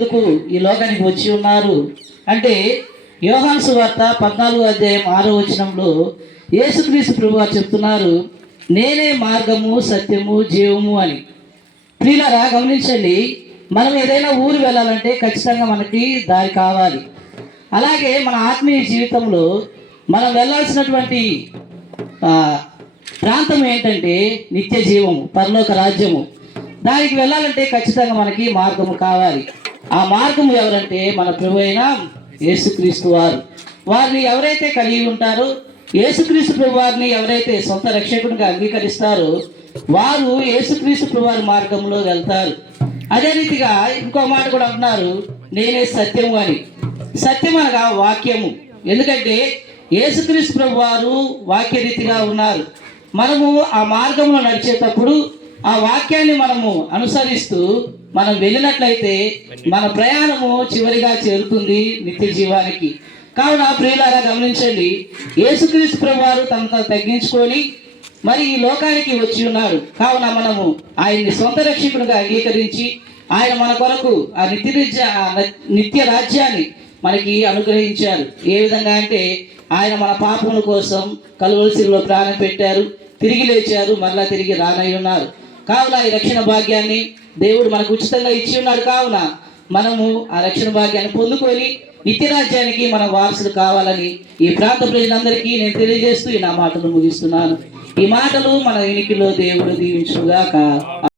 ఎందుకు ఈ లోకానికి వచ్చి ఉన్నారు అంటే యోహాను సువార్త 14వ అధ్యాయం 6వ వచనంలో యేసుక్రీస్తు ప్రభువు చెప్తున్నారు, నేనే మార్గము సత్యము జీవము అని. ప్రియులారా గమనించండి, మనం ఏదైనా ఊరు వెళ్ళాలంటే ఖచ్చితంగా మనకి దారి కావాలి. అలాగే మన ఆత్మీయ జీవితంలో మనం వెళ్ళాల్సినటువంటి ప్రాంతం ఏంటంటే నిత్య జీవము, పరలోక రాజ్యము. దానికి వెళ్ళాలంటే ఖచ్చితంగా మనకి మార్గము కావాలి. ఆ మార్గము ఎవరంటే మన ప్రభు అయిన యేసుక్రీస్తు వారు. వారిని ఎవరైతే కలిగి ఉంటారో, యేసుక్రీస్తు ప్రభు వారిని ఎవరైతే సొంత రక్షకుడిగా అంగీకరిస్తారో వారు యేసుక్రీస్తు ప్రభు వారి మార్గంలో వెళ్తారు. అదే రీతిగా ఇంకో మాట కూడా అంటున్నారు, నేనే సత్యము అని. సత్యం అనగా వాక్యము. ఎందుకంటే యేసుక్రీస్తు ప్రభు వారు వాక్య రీతిగా ఉన్నారు. మనము ఆ మార్గంలో నడిచేటప్పుడు ఆ వాక్యాన్ని మనము అనుసరిస్తూ మనం వెళ్ళినట్లయితే మన ప్రయాణము చివరిగా చేరుతుంది నిత్య జీవానికి. కావున ప్రియులారా గమనించండి, యేసుక్రీస్తు ప్రభు వారు తనను తగ్గించుకొని మరి ఈ లోకానికి వచ్చి ఉన్నారు. కావున మనము ఆయన్ని సొంత రక్షకుడిగా అంగీకరించి ఆయన మన కొరకు ఆ నిత్య రాజ్యాన్ని మనకి అనుగ్రహించారు. ఏ విధంగా అంటే ఆయన మన పాపముల కోసం కలువరి శిలువలో ప్రాణం పెట్టారు, తిరిగి లేచారు, మరలా తిరిగి రానై ఉన్నారు. కావున ఈ రక్షణ భాగ్యాన్ని దేవుడు మనకు ఉచితంగా ఇచ్చి ఉన్నాడు. కావున మనము ఆ రక్షణ భాగ్యాన్ని పొందుకొని నిత్య రాజ్యానికి మనం వారసులు కావాలని ఈ ప్రాంత ప్రజలందరికీ నేను తెలియజేస్తూ నా మాటలు ముగిస్తున్నాను. ఈ మాటలు మన వినికిలో దేవుడు దీవించుగాక.